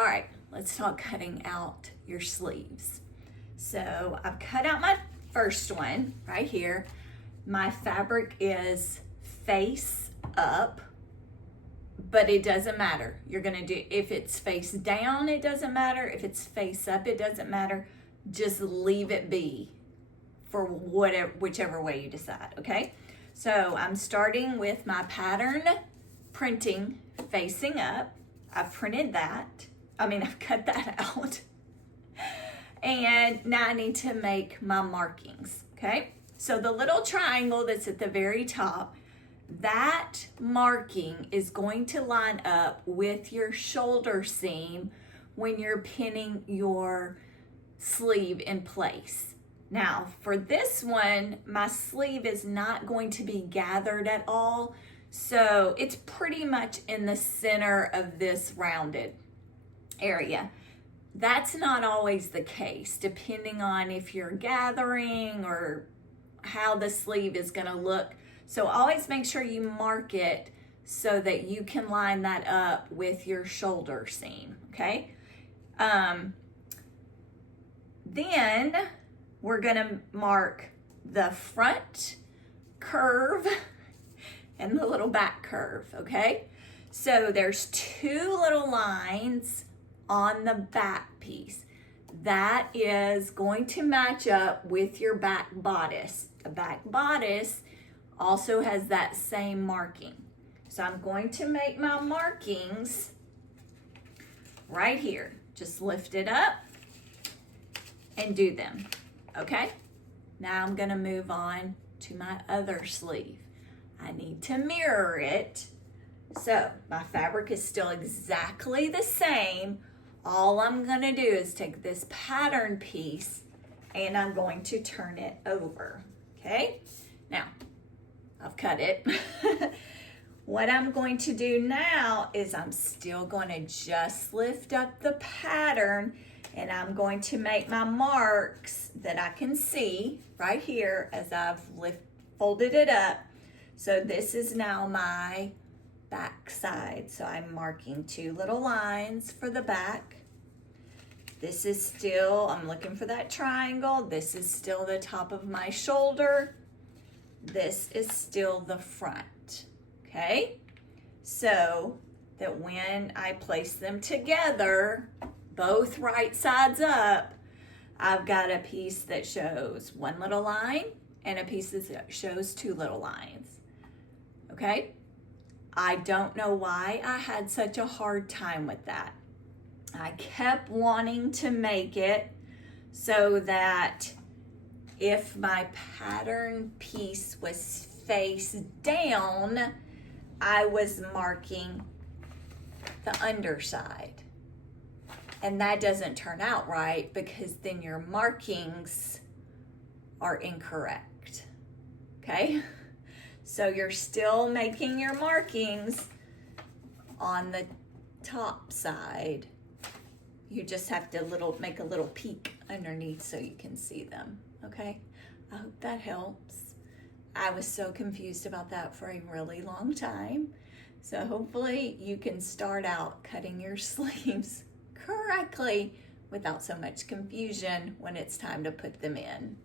All right, let's talk cutting out your sleeves. So I've cut out my first one right here. My fabric is face up, but it doesn't matter. You're gonna do, if it's face down, it doesn't matter. If it's face up, it doesn't matter. Just leave it be for whatever, whichever way you decide, okay? So I'm starting with my pattern printing facing up. I've printed that. I've cut that out. And now I need to make my markings, okay? So the little triangle that's at the very top, that marking is going to line up with your shoulder seam when you're pinning your sleeve in place. Now, for this one, my sleeve is not going to be gathered at all, so it's pretty much in the center of this rounded area. That's not always the case, depending on if you're gathering or how the sleeve is gonna look. So always make sure you mark it so that you can line that up with your shoulder seam, okay? Then we're gonna mark the front curve and the little back curve, okay? So there's two little lines on the back piece. That is going to match up with your back bodice. The back bodice also has that same marking. So I'm going to make my markings right here. Just lift it up and do them, okay? Now I'm gonna move on to my other sleeve. I need to mirror it. So my fabric is still exactly the same. All I'm gonna do is take this pattern piece and I'm going to turn it over, okay? Now, I've cut it. What I'm going to do now is I'm still gonna just lift up the pattern and I'm going to make my marks that I can see right here as I've folded it up. So this is now my back side. So I'm marking two little lines for the back. This is still, I'm looking for that triangle. This is still the top of my shoulder. This is still the front, okay? So that when I place them together, both right sides up, I've got a piece that shows one little line and a piece that shows two little lines, okay? I don't know why I had such a hard time with that. I kept wanting to make it so that if my pattern piece was face down, I was marking the underside. And that doesn't turn out right because then your markings are incorrect, okay? So you're still making your markings on the top side. You just have to make a little peek underneath so you can see them, okay? I hope that helps. I was so confused about that for a really long time. So hopefully you can start out cutting your sleeves correctly without so much confusion when it's time to put them in.